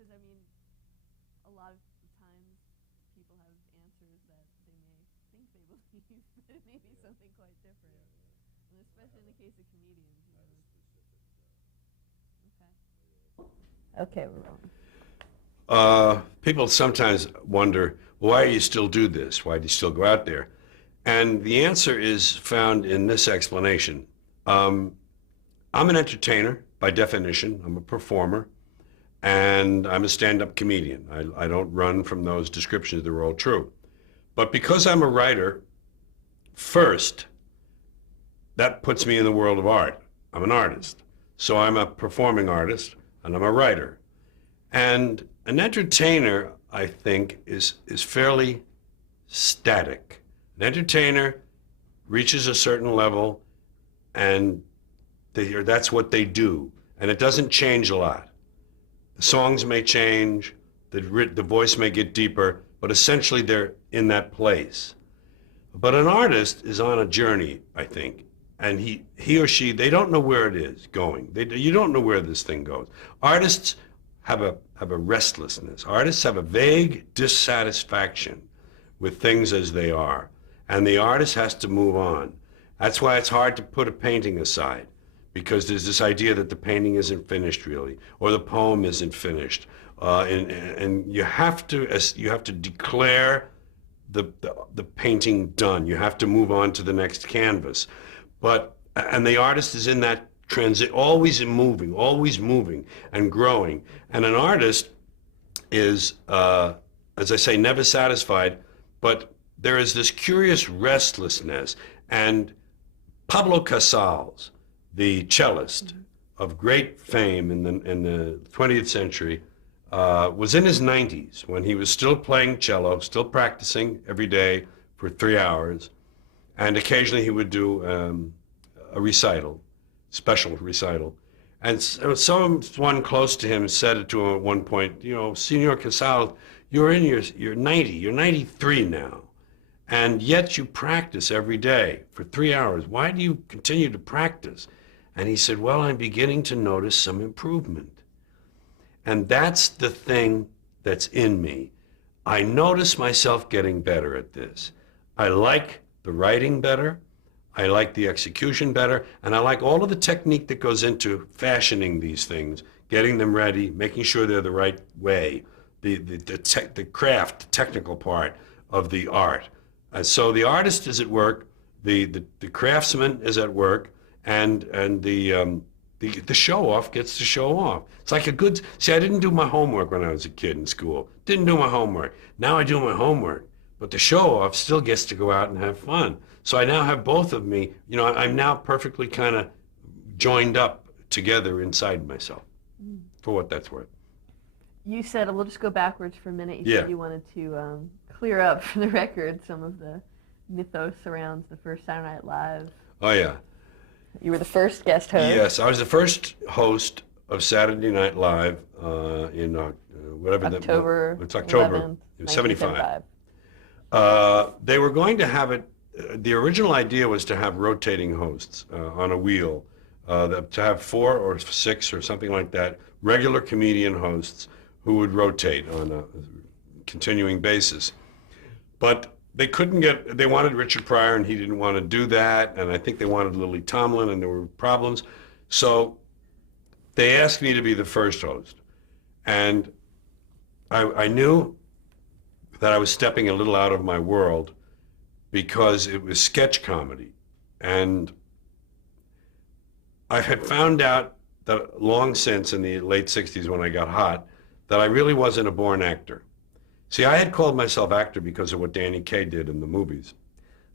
because I mean, a lot of times people have answers that they may think they believe, but it may be something quite different. And especially in the case of comedians, you know. Okay. Okay, we're rolling. People sometimes wonder, why do you still do this? Why do you still go out there? And the answer is found in this explanation. Um, I'm an entertainer by definition. I'm a performer, and I'm a stand-up comedian. I don't run from those descriptions. They're all true. But because I'm a writer, first, that puts me in the world of art. I'm an artist. So I'm a performing artist, and I'm a writer. And an entertainer, I think, is fairly static. An entertainer reaches a certain level, and that's what they do. And it doesn't change a lot. The songs may change, the voice may get deeper, but essentially they're in that place. But an artist is on a journey, I think, and he or she, they don't know where it is going. You don't know where this thing goes. Artists have a restlessness. Artists have a vague dissatisfaction with things as they are, and the artist has to move on. That's why it's hard to put a painting aside, because there's this idea that the painting isn't finished really, or the poem isn't finished, and you have to declare the painting done. You have to move on to the next canvas, and the artist is in that transit, always moving and growing. And an artist is, as I say, never satisfied, but there is this curious restlessness. And Pablo Casals, the cellist of great fame in the 20th century, was in his 90s when he was still playing cello, still practicing every day for 3 hours, and occasionally he would do a recital, special recital. And someone close to him said it to him at one point, you know, Senor Casals, you're 90, you're 93 now, and yet you practice every day for 3 hours. Why do you continue to practice? And he said, well, I'm beginning to notice some improvement. And that's the thing that's in me. I notice myself getting better at this. I like the writing better. I like the execution better, and I like all of the technique that goes into fashioning these things, getting them ready, making sure they're the right way, the craft, the technical part of the art. So the artist is at work, the craftsman is at work, and the show off gets to show off. It's like see, I didn't do my homework when I was a kid in school. Didn't do my homework. Now I do my homework, but the show off still gets to go out and have fun. So I now have both of me, you know, I'm now perfectly kind of joined up together inside myself, for what that's worth. You said, we'll just go backwards for a minute. You Yeah. said you wanted to clear up for the record some of the mythos around the first Saturday Night Live. Oh, yeah. You were the first guest host. Yes, I was the first host of Saturday Night Live in whatever October. It's October 11th, 75. They were going to have it. The original idea was to have rotating hosts on a wheel, to have 4 or 6 or something like that, regular comedian hosts who would rotate on a continuing basis. But they wanted Richard Pryor, and he didn't want to do that, and I think they wanted Lily Tomlin, and there were problems. So they asked me to be the first host. And I knew that I was stepping a little out of my world, because it was sketch comedy. And I had found out that long since, in the late 60s when I got hot, that I really wasn't a born actor. See, I had called myself actor because of what Danny Kaye did in the movies.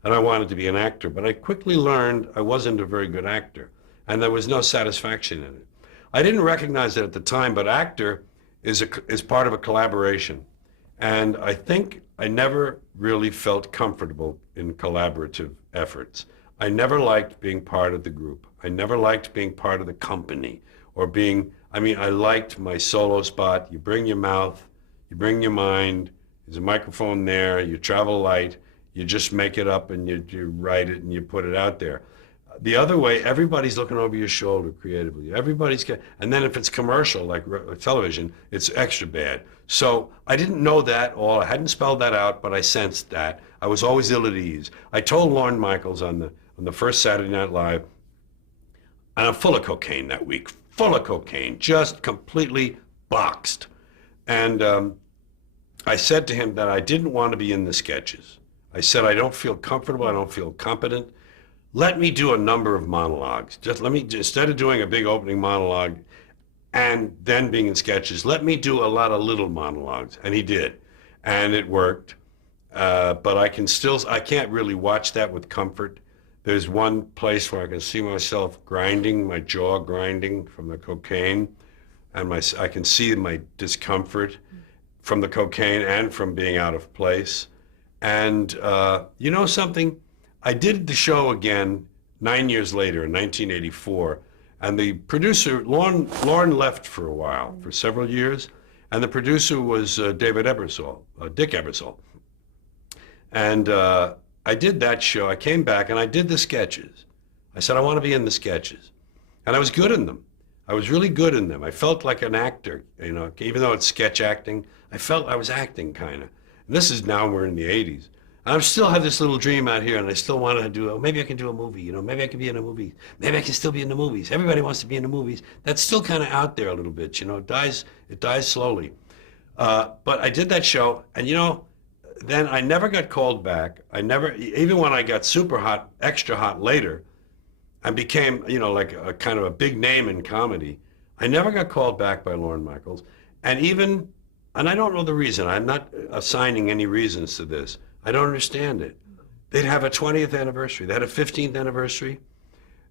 And I wanted to be an actor, but I quickly learned I wasn't a very good actor, and there was no satisfaction in it. I didn't recognize it at the time, but actor is part of a collaboration. And I think I never really felt comfortable in collaborative efforts. I never liked being part of the group. I never liked being part of the company, or I liked my solo spot. You bring your mouth, you bring your mind, there's a microphone there, you travel light, you just make it up and you write it and you put it out there. The other way, everybody's looking over your shoulder creatively. And then if it's commercial, like television, it's extra bad. So I didn't know that all. I hadn't spelled that out, but I sensed that. I was always ill at ease. I told Lorne Michaels on the first Saturday Night Live, and I'm full of cocaine that week, full of cocaine, just completely boxed. And I said to him that I didn't want to be in the sketches. I said, I don't feel comfortable, I don't feel competent. Let me do a number of monologues. Instead of doing a big opening monologue and then being in sketches, let me do a lot of little monologues. And he did. And it worked. But I can't really watch that with comfort. There's one place where I can see myself grinding, my jaw grinding from the cocaine. And I can see my discomfort from the cocaine and from being out of place. And you know something? I did the show again 9 years later in 1984, and the producer, Lorne left for a while, for several years, and the producer was Dick Ebersol. And I did that show. I came back and I did the sketches. I said, I want to be in the sketches. And I was good in them. I was really good in them. I felt like an actor, you know, even though it's sketch acting, I felt I was acting kind of. And this is now we're in the 80s. I still have this little dream out here, and I still want to do, maybe I can do a movie, you know, maybe I can be in a movie. Maybe I can still be in the movies. Everybody wants to be in the movies. That's still kind of out there a little bit, you know, it dies slowly. But I did that show, and you know, then I never got called back. Even when I got super hot, extra hot later, and became, you know, like a kind of a big name in comedy, I never got called back by Lorne Michaels. And I don't know the reason. I'm not assigning any reasons to this. I don't understand it. They'd have a 20th anniversary. They had a 15th anniversary.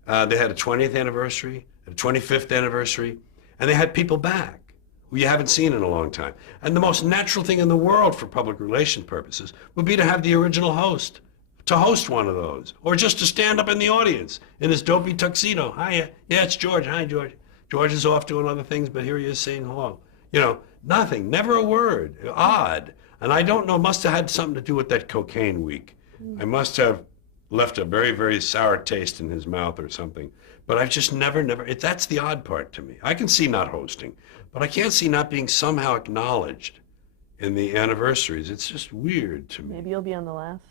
They had a 20th anniversary, a 25th anniversary, and they had people back who you haven't seen in a long time. And the most natural thing in the world for public relation purposes would be to have the original host, to host one of those, or just to stand up in the audience in his dopey tuxedo. Hi, yeah, it's George. Hi, George. George is off doing other things, but here he is saying hello. You know, nothing, never a word, odd. And I don't know, must have had something to do with that cocaine week. I must have left a very, very sour taste in his mouth or something. But I've just never, that's the odd part to me. I can see not hosting, but I can't see not being somehow acknowledged in the anniversaries. It's just weird to me. Maybe you'll be on the last.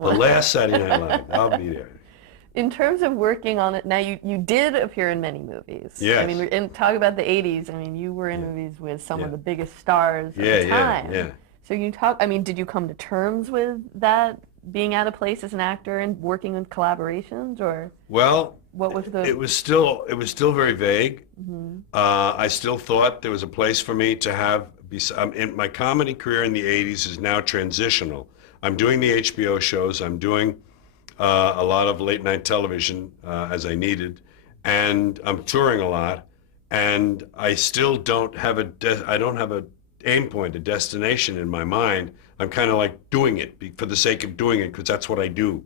The last Saturday Night Live, I'll be there. In terms of working on it, now you did appear in many movies. Yes. I mean, and talk about the 80s. I mean, you were in movies with some of the biggest stars at the time. Yeah. So did you come to terms with that, being out of place as an actor and working in collaborations, or? Well, what was the? It was still very vague. Mm-hmm. I still thought there was a place for me to have, in my comedy career in the 80s is now transitional. I'm doing the HBO shows, I'm doing a lot of late night television as I needed, and I'm touring a lot, and I still don't have I don't have a aim point, a destination in my mind. I'm kind of like doing it for the sake of doing it, because that's what I do.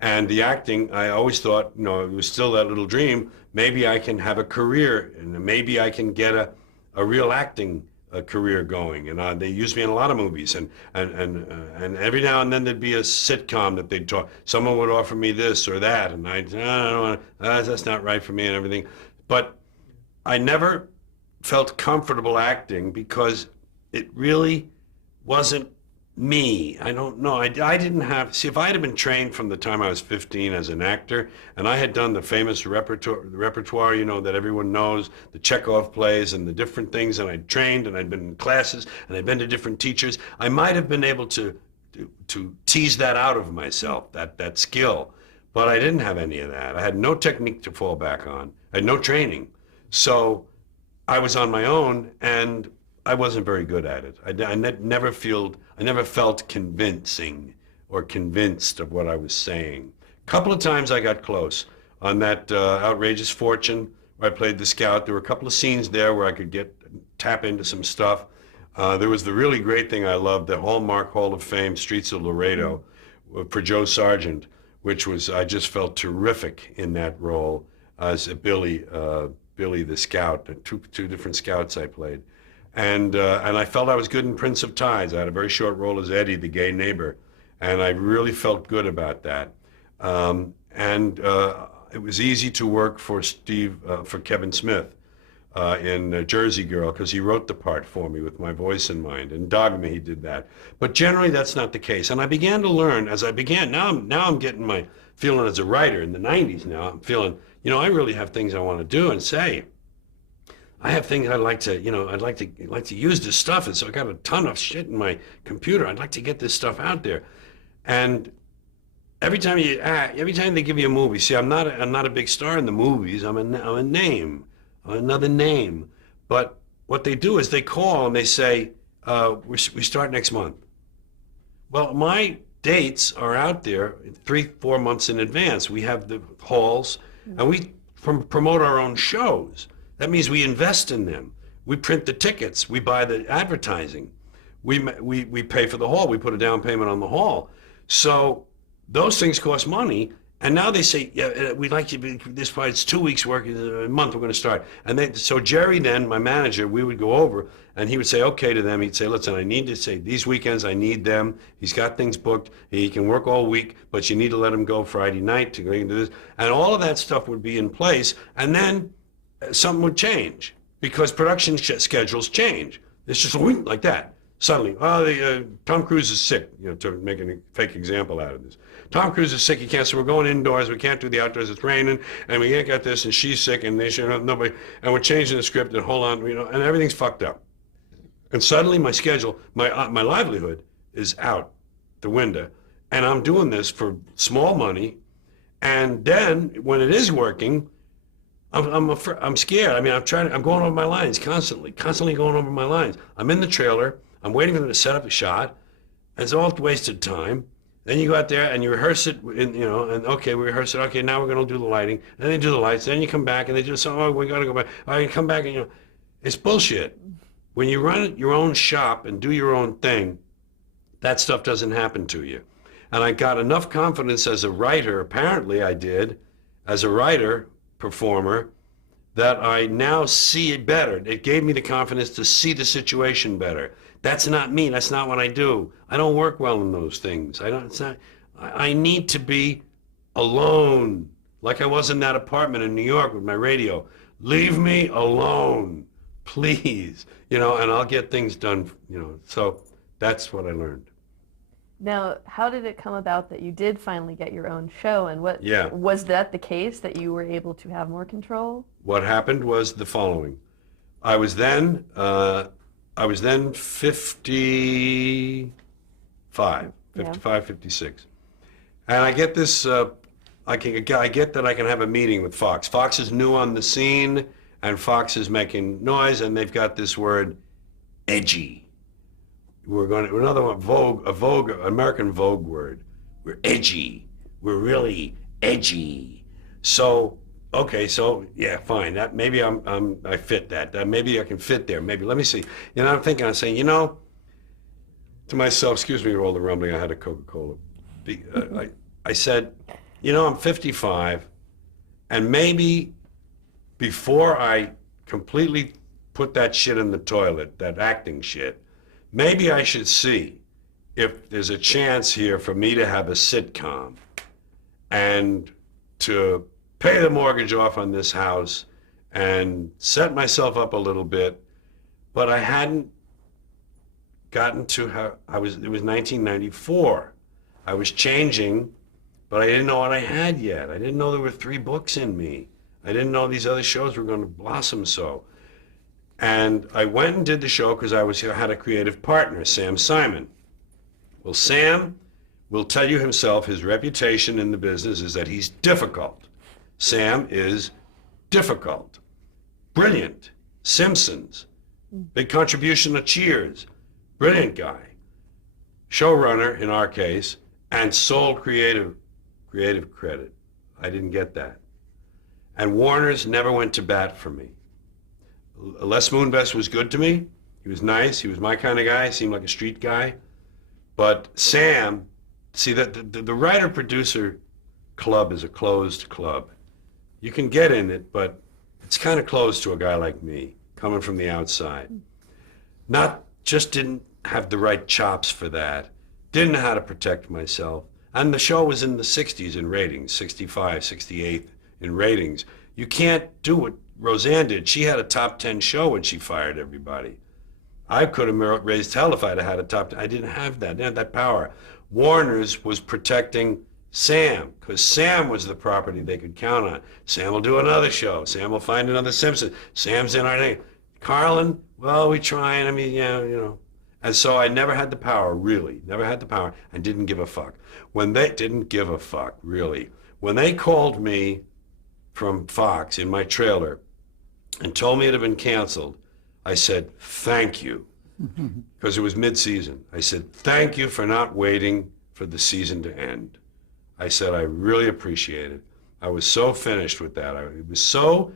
And the acting, I always thought, you know, it was still that little dream, maybe I can have a career, and maybe I can get a real acting career going. And they used me in a lot of movies, and every now and then there'd be a sitcom that they'd talk, someone would offer me this or that, and I don't want that's not right for me and everything. But I never felt comfortable acting because it really wasn't me. I don't know. I didn't have, see, if I had been trained from the time I was 15 as an actor, and I had done the famous repertoire, you know, that everyone knows, the Chekhov plays and the different things, and I'd trained and I'd been in classes and I'd been to different teachers, I might have been able to tease that out of myself, that skill. But I didn't have any of that. I had no technique to fall back on. I had no training. So I was on my own, and I wasn't very good at it. I never felt convincing or convinced of what I was saying. A couple of times I got close. On that Outrageous Fortune, where I played the scout, there were a couple of scenes there where I could tap into some stuff. There was the really great thing I loved, the Hallmark Hall of Fame, Streets of Laredo, for Joe Sargent, which was, I just felt terrific in that role as Billy the Scout, two different scouts I played. And I felt I was good in Prince of Tides. I had a very short role as Eddie, the gay neighbor, and I really felt good about that. it was easy to work for for Kevin Smith in Jersey Girl, because he wrote the part for me with my voice in mind. And Dogma, he did that. But generally, that's not the case. And I began to learn as I began. Now I'm getting my feeling as a writer in the 90s now. I'm feeling, I really have things I want to do and say. I have things I'd like to, I'd like to use this stuff. And so I got a ton of shit in my computer. I'd like to get this stuff out there. And every time they give you a movie, see, I'm not a big star in the movies. I'm a name, another name. But what they do is they call and they say, we start next month. Well, my dates are out there 3-4 months in advance. We have the halls, and we promote our own shows. That means we invest in them. We print the tickets. We buy the advertising. We pay for the hall. We put a down payment on the hall. So those things cost money. And now they say, yeah, we'd like you to be this part. It's 2 weeks work, a month we're going to start. And so Jerry then, my manager, we would go over and he would say, okay to them. He'd say, listen, I need to say these weekends, I need them. He's got things booked. He can work all week, but you need to let him go Friday night to go into this. And all of that stuff would be in place. And then something would change because production schedules change. It's just like that. Suddenly, Tom Cruise is sick, to make a fake example out of this. Tom Cruise is sick, he can't, so we're going indoors, we can't do the outdoors, it's raining, and we can't get this, and she's sick, and they should have nobody, and we're changing the script, and hold on, and everything's fucked up. And suddenly my schedule, my livelihood is out the window, and I'm doing this for small money, and then when it is working, I'm scared. I mean, I'm going over my lines constantly going over my lines. I'm in the trailer, I'm waiting for them to set up a shot, and it's all wasted time. Then you go out there and you rehearse it, and okay, we rehearse it. Okay, now we're going to do the lighting. And they do the lights. Then you come back and they do something. Oh, we got to go back. All right, come back and it's bullshit. When you run your own shop and do your own thing, that stuff doesn't happen to you. And I got enough confidence as a writer. Apparently, I did, as a writer performer, that I now see it better. It gave me the confidence to see the situation better. That's not me. That's not what I do. I don't work well in those things. I need to be alone, like I was in that apartment in New York with my radio. Leave me alone, please. And I'll get things done. So that's what I learned. Now, how did it come about that you did finally get your own show, and was that the case, that you were able to have more control? What happened was the following. I was then 55, 56. And I get this, I get that I can have a meeting with Fox. Fox is new on the scene, and Fox is making noise, and they've got this word, edgy. Another one, Vogue, American Vogue word. We're edgy. We're really edgy. So, okay, so yeah, fine. That maybe I fit that. Maybe I can fit there. Maybe let me see. I'm saying, to myself, excuse me for all the rumbling. I had a Coca-Cola. I said, I'm 55, and maybe before I completely put that shit in the toilet, that acting shit, maybe I should see if there's a chance here for me to have a sitcom and to pay the mortgage off on this house and set myself up a little bit. But I hadn't gotten to how it was 1994. I was changing, but I didn't know what I had yet. I didn't know there were 3 books in me. I didn't know these other shows were going to blossom so. And I went and did the show because I had a creative partner, Sam Simon. Well, Sam will tell you himself, his reputation in the business is that he's difficult. Sam is difficult, brilliant. Simpsons, big contribution to Cheers, brilliant guy. Showrunner in our case, and sole creative credit. I didn't get that. And Warner's never went to bat for me. Les Moonves was good to me. He was nice. He was my kind of guy. Seemed like a street guy. But Sam, see, the writer-producer club is a closed club. You can get in it, but it's kind of closed to a guy like me, coming from the outside. Just didn't have the right chops for that. Didn't know how to protect myself. And the show was in the 60s in ratings, 65, 68 in ratings. You can't do what Roseanne did. She had a top 10 show when she fired everybody. I could have raised hell if I'd have had a top 10. I didn't have that. I didn't have that power. Warner's was protecting Sam, because Sam was the property they could count on. Sam will do another show. Sam will find another Simpson. Sam's in our name. Carlin, well, we trying. I mean, yeah, you know. And so I never had the power, really. Never had the power, and didn't give a fuck. When they didn't give a fuck, really. When they called me from Fox in my trailer and told me it had been canceled, I said, thank you, because it was mid-season. I said, thank you for not waiting for the season to end. I said, I really appreciate it. I was so finished with that. It was so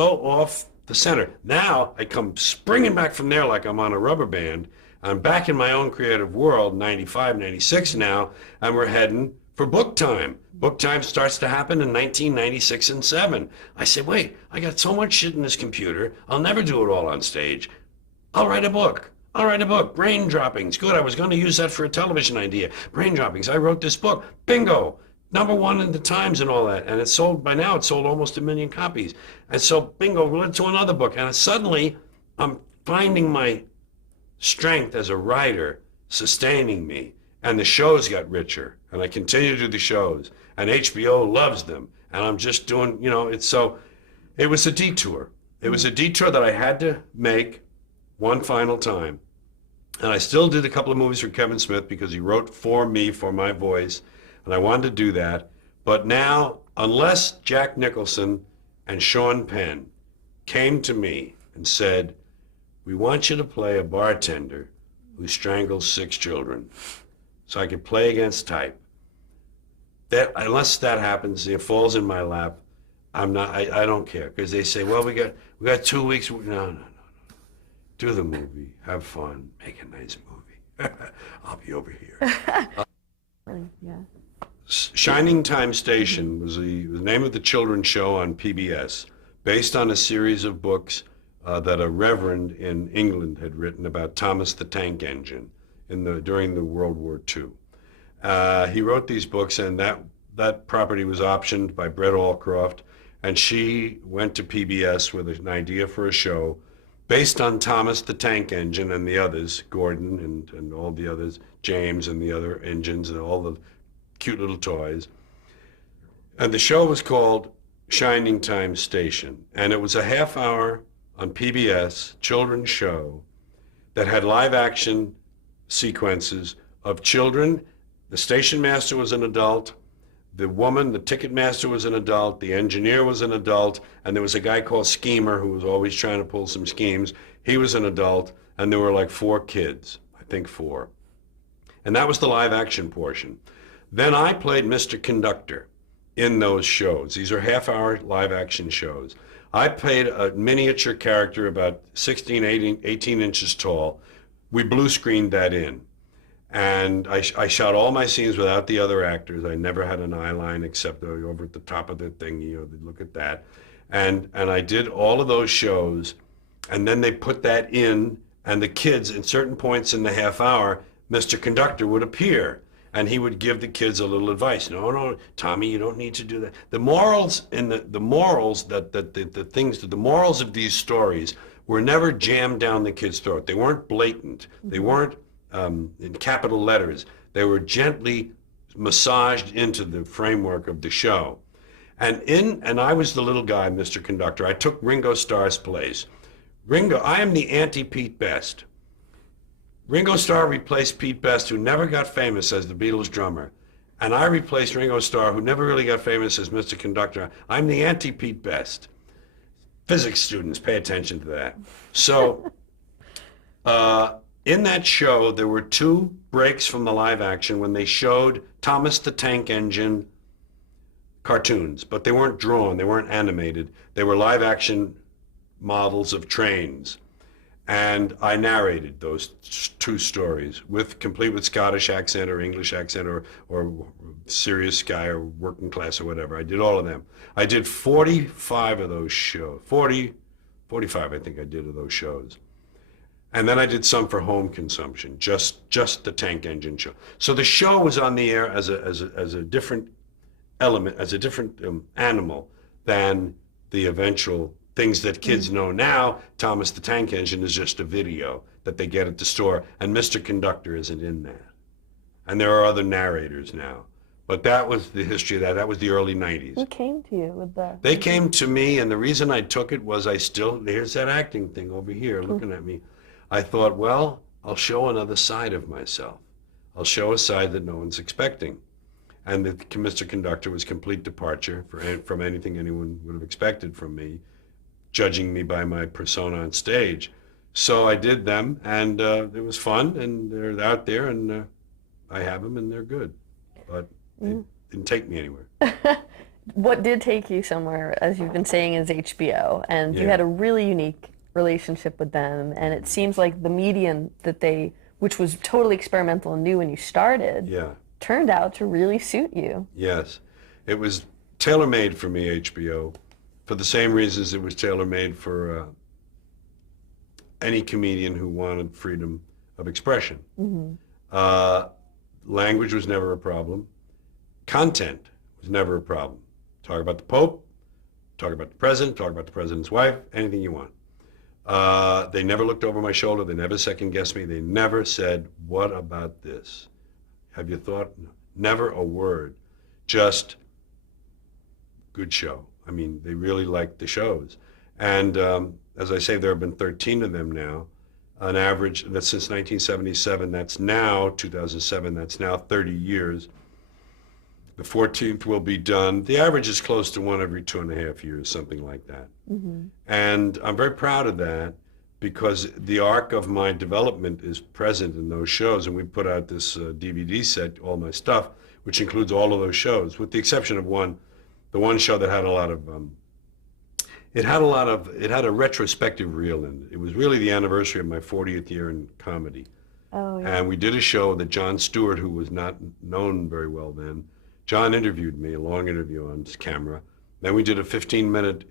off the center. Now I come springing back from there like I'm on a rubber band. I'm back in my own creative world, 95, 96 now, and we're heading for book time. Book time starts to happen in 1996 and 7. I said, wait, I got so much shit in this computer, I'll never do it all on stage. I'll write a book. Brain droppings. Good, I was going to use that for a television idea. Brain droppings. I wrote this book. Bingo. #1 in the Times and all that. And it's sold, by now it's sold almost 1 million copies. And so, bingo, we went to another book. And suddenly, I'm finding my strength as a writer sustaining me. And the shows got richer. And I continue to do the shows. And HBO loves them. And I'm just doing, you know, it was a detour. It was a detour that I had to make one final time. And I still did a couple of movies for Kevin Smith because he wrote for me, for my voice. And I wanted to do that. But now, unless Jack Nicholson and Sean Penn came to me and said, we want you to play a bartender who strangles 6 children so I could play against type. Unless that happens, it falls in my lap, I don't care. Because they say, well, we got 2 weeks. No. Do the movie, have fun, make a nice movie. I'll be over here. Yeah. Shining Time Station was the name of the children's show on PBS, based on a series of books that a reverend in England had written about Thomas the Tank Engine during the World War II. He wrote these books, and that property was optioned by Brett Allcroft, and she went to PBS with an idea for a show based on Thomas the Tank Engine and the others, Gordon and all the others, James and the other engines and all the cute little toys. And the show was called Shining Time Station. And it was a half-hour on PBS children's show that had live action sequences of children. The station master was an adult. The woman, the ticket master, was an adult. The engineer was an adult. And there was a guy called Schemer who was always trying to pull some schemes. He was an adult. And there were like 4 kids, I think 4. And that was the live action portion. Then I played Mr. Conductor in those shows. These are half-hour live action shows. I played a miniature character about 16, 18 inches tall. We blue screened that in. And I shot all my scenes without the other actors. I never had an eye line except over at the top of the thing, you know, look at that. And I did all of those shows, and then they put that in, and the kids, at certain points in the half hour, Mr. Conductor would appear, and he would give the kids a little advice. No, Tommy, you don't need to do that. The morals and the morals the morals of these stories were never jammed down the kid's throat. They weren't blatant. They weren't in capital letters. They were gently massaged into the framework of the show. And I was the little guy, Mr. Conductor. I took Ringo Starr's place. I am the anti-Pete Best. Ringo Starr replaced Pete Best, who never got famous as the Beatles drummer. And I replaced Ringo Starr, who never really got famous as Mr. Conductor. I'm the anti-Pete Best. Physics students, pay attention to that. So, in that show, there were 2 breaks from the live action when they showed Thomas the Tank Engine cartoons, but they weren't drawn, they weren't animated. They were live action models of trains. And I narrated those 2 stories, complete with Scottish accent or English accent or serious guy or working class or whatever. I did all of them. I did 45 of those shows. 45 I think I did of those shows. And then I did some for home consumption, just the Tank Engine show. So the show was on the air as a different element, as a different animal than the eventual things that kids know now. Thomas the Tank Engine is just a video that they get at the store, and Mr. Conductor isn't in that. And there are other narrators now. But that was the history of that. That was the early 90s. Who came to you with that? They came to me, and the reason I took it was here's that acting thing over here looking at me. I thought, well, I'll show another side of myself. I'll show a side that no one's expecting. And Mr. Conductor was complete departure from anything anyone would have expected from me, judging me by my persona on stage. So I did them, and it was fun, and they're out there, and I have them, and they're good. But it didn't take me anywhere. What did take you somewhere, as you've been saying, is HBO, and you had a really unique relationship with them, and it seems like the medium which was totally experimental and new when you started, turned out to really suit you. Yes. It was tailor-made for me, HBO, for the same reasons it was tailor-made for any comedian who wanted freedom of expression. Language was never a problem. Content was never a problem. Talk about the Pope, talk about the President, talk about the President's wife, anything you want. They never looked over my shoulder. They never second-guessed me. They never said, what about this? Have you thought? No. Never a word. Just good show. I mean, they really liked the shows. And as I say, there have been 13 of them now. On average, that's since 1977. That's now, 2007, that's now 30 years. The 14th will be done. The average is close to one every 2.5 years, something like that. And I'm very proud of that because the arc of my development is present in those shows. And we put out this DVD set, all my stuff, which includes all of those shows, with the exception of the one show that had a lot of, it had a retrospective reel in it. It was really the anniversary of my 40th year in comedy. Oh, yeah. And we did a show that Jon Stewart, who was not known very well then, John interviewed me, a long interview on camera. Then we did a 15-minute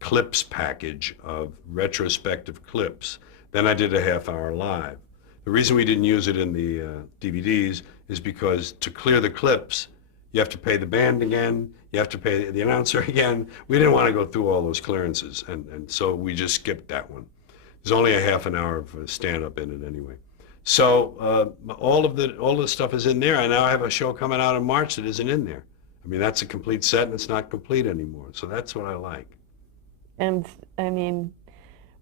clips package of retrospective clips. Then I did a half-hour live. The reason we didn't use it in the DVDs is because to clear the clips, you have to pay the band again, you have to pay the announcer again. We didn't want to go through all those clearances, and so we just skipped that one. There's only a half an hour of stand-up in it anyway. So all the stuff is in there. I now have a show coming out in March that isn't in there. I mean, that's a complete set, and it's not complete anymore. So that's what I like. And I mean,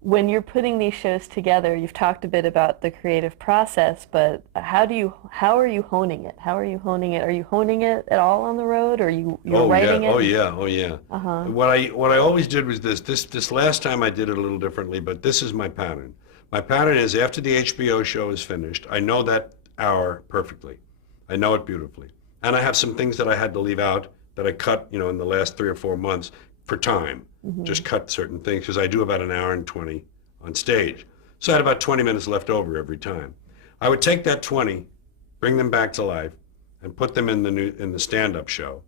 when you're putting these shows together, you've talked a bit about the creative process, but how are you honing it? How are you honing it? Are you honing it at all on the road, or you're writing it? Oh yeah. What I always did was this last time I did it a little differently, but this is my pattern. My pattern is after the HBO show is finished, I know that hour perfectly. I know it beautifully. And I have some things that I had to leave out that I cut, in the last 3 or 4 months for time. Just cut certain things because I do about an hour and 20 on stage. So I had about 20 minutes left over every time. I would take that 20, bring them back to life, and put them in the stand-up show.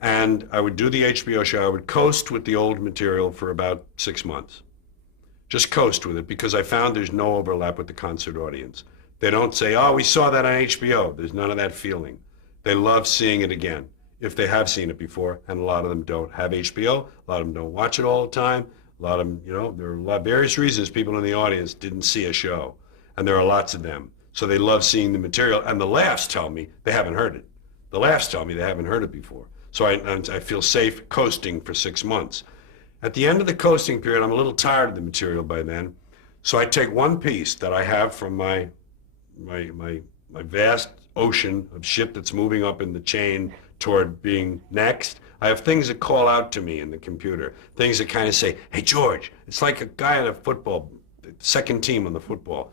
And I would do the HBO show. I would coast with the old material for about 6 months. Just coast with it because I found there's no overlap with the concert audience. They don't say, oh, we saw that on HBO. There's none of that feeling. They love seeing it again if they have seen it before, and a lot of them don't have HBO. A lot of them don't watch it all the time. A lot of them, there are various reasons people in the audience didn't see a show, and there are lots of them. So they love seeing the material, and the laughs tell me they haven't heard it. The laughs tell me they haven't heard it before. So I feel safe coasting for 6 months. At the end of the coasting period, I'm a little tired of the material by then, so I take one piece that I have from my vast ocean of shit that's moving up in the chain toward being next. I have things that call out to me in the computer, things that kind of say, hey, George, it's like a guy on a football, second team on the football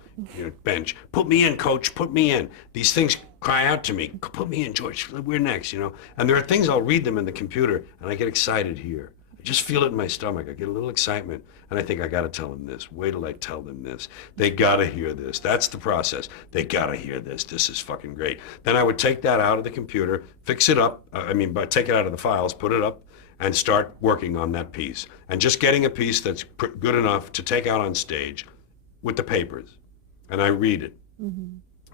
bench. Put me in, coach, put me in. These things cry out to me, put me in, George, we're next, And there are things, I'll read them in the computer, and I get excited here. I just feel it in my stomach. I get a little excitement, and I think, I got to tell them this. Wait till I tell them this. They got to hear this. That's the process. They got to hear this. This is fucking great. Then I would take that out of the computer, fix it up. Take it out of the files, put it up, and start working on that piece. And just getting a piece that's good enough to take out on stage with the papers. And I read it.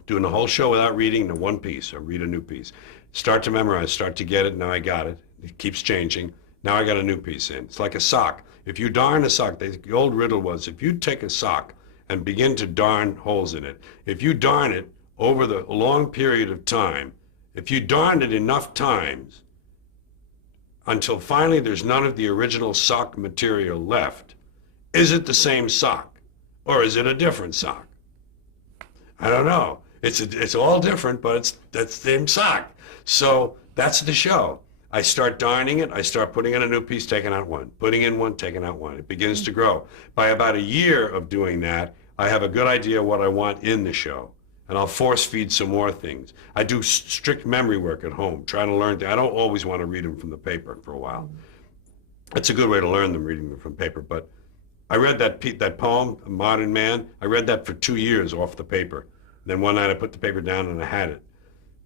Doing the whole show without reading the one piece, or read a new piece. start to memorize, start to get it. Now I got it. It keeps changing. Now I got a new piece in. It's like a sock. If you darn a sock, the old riddle was, if you take a sock and begin to darn holes in it, if you darn it over the long period of time, if you darn it enough times until finally there's none of the original sock material left, is it the same sock or is it a different sock? I don't know. It's all different, but it's the same sock. So that's the show. I start darning it. I start putting in a new piece, taking out one, putting in one, taking out one. It begins to grow. By about a year of doing that, I have a good idea what I want in the show, and I'll force feed some more things. I do strict memory work at home, trying to learn. I don't always want to read them from the paper for a while. It's a good way to learn them, reading them from paper. But I read that poem, Modern Man. I read that for 2 years off the paper. Then one night I put the paper down and I had it.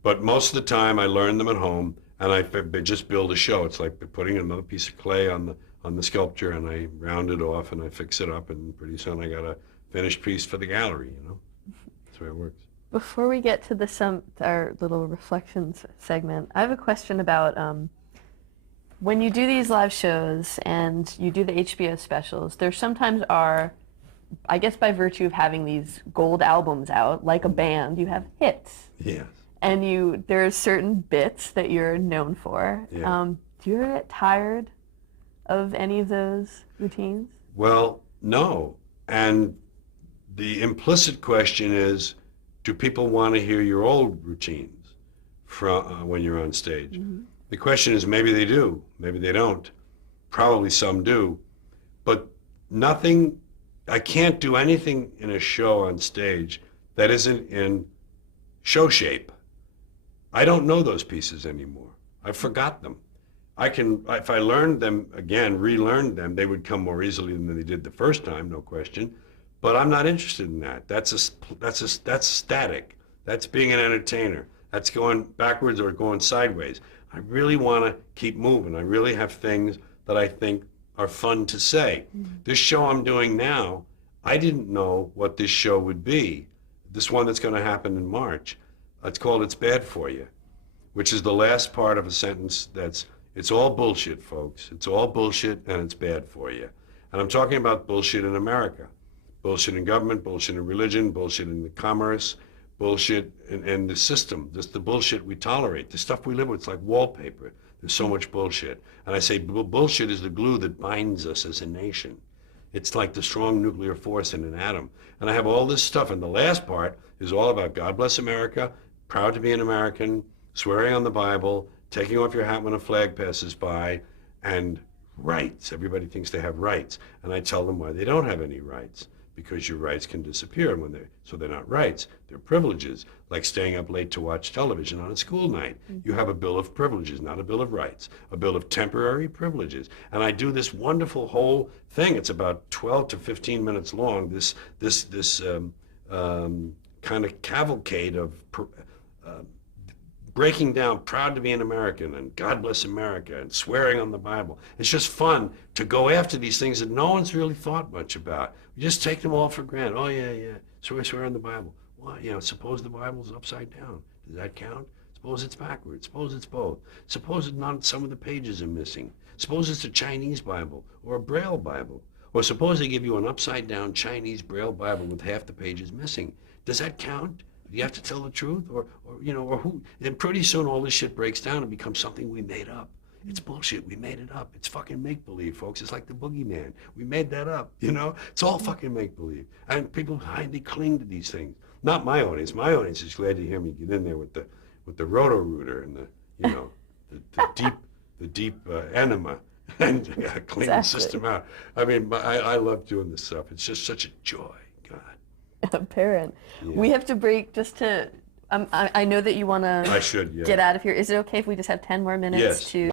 But most of the time I learned them at home, and I just build a show. It's like putting another piece of clay on the sculpture, and I round it off and I fix it up, and pretty soon I got a finished piece for the gallery. That's the way it works. Before we get to our little reflections segment, I have a question about when you do these live shows and you do the HBO specials, there sometimes are, I guess by virtue of having these gold albums out, like a band, you have hits. Yes. And there's certain bits that you're known for. Yeah. Do you ever get tired of any of those routines? Well, no. And the implicit question is, do people want to hear your old routines from when you're on stage? Mm-hmm. The question is, maybe they do, maybe they don't. Probably some do. But I can't do anything in a show on stage that isn't in show shape. I don't know those pieces anymore. I forgot them. If I learned them again, relearned them, they would come more easily than they did the first time, no question. But I'm not interested in that. That's static. That's being an entertainer. That's going backwards or going sideways. I really want to keep moving. I really have things that I think are fun to say. Mm-hmm. This show I'm doing now, I didn't know what this show would be. This one that's going to happen in March. It's called It's Bad For You, which is the last part of a sentence it's all bullshit, folks. It's all bullshit and it's bad for you. And I'm talking about bullshit in America. Bullshit in government, bullshit in religion, bullshit in the commerce, bullshit in the system. Just the bullshit we tolerate. The stuff we live with, it's like wallpaper. There's so much bullshit. And I say bullshit is the glue that binds us as a nation. It's like the strong nuclear force in an atom. And I have all this stuff. And the last part is all about God bless America, proud to be an American, swearing on the Bible, taking off your hat when a flag passes by, and rights. Everybody thinks they have rights. And I tell them why they don't have any rights. Because your rights can disappear so they're not rights, they're privileges, like staying up late to watch television on a school night. Mm-hmm. You have a bill of privileges, not a bill of rights, a bill of temporary privileges. And I do this wonderful whole thing. It's about 12 to 15 minutes long, this kind of cavalcade of breaking down proud to be an American and God bless America and swearing on the Bible. It's just fun to go after these things that no one's really thought much about. We just take them all for granted. Oh, yeah. So I swear on the Bible. Well, suppose the Bible's upside down. Does that count? Suppose it's backwards. Suppose it's both. Suppose some of the pages are missing. Suppose it's a Chinese Bible or a Braille Bible. Or suppose they give you an upside down Chinese Braille Bible with half the pages missing. Does that count? Do you have to tell the truth? Or who? And pretty soon all this shit breaks down and becomes something we made up. It's bullshit. We made it up. It's fucking make-believe, folks. It's like the boogeyman. We made that up, It's all fucking make-believe. And people they cling to these things. Not my audience. My audience is glad to hear me get in there with the roto-rooter and the deep enema and clean the system out. I mean, I love doing this stuff. It's just such a joy. God. Apparent. Yeah. We have to break just to. I know that you want to. I should. Yeah. Get out of here. Is it okay if we just have 10 more minutes Yes. to?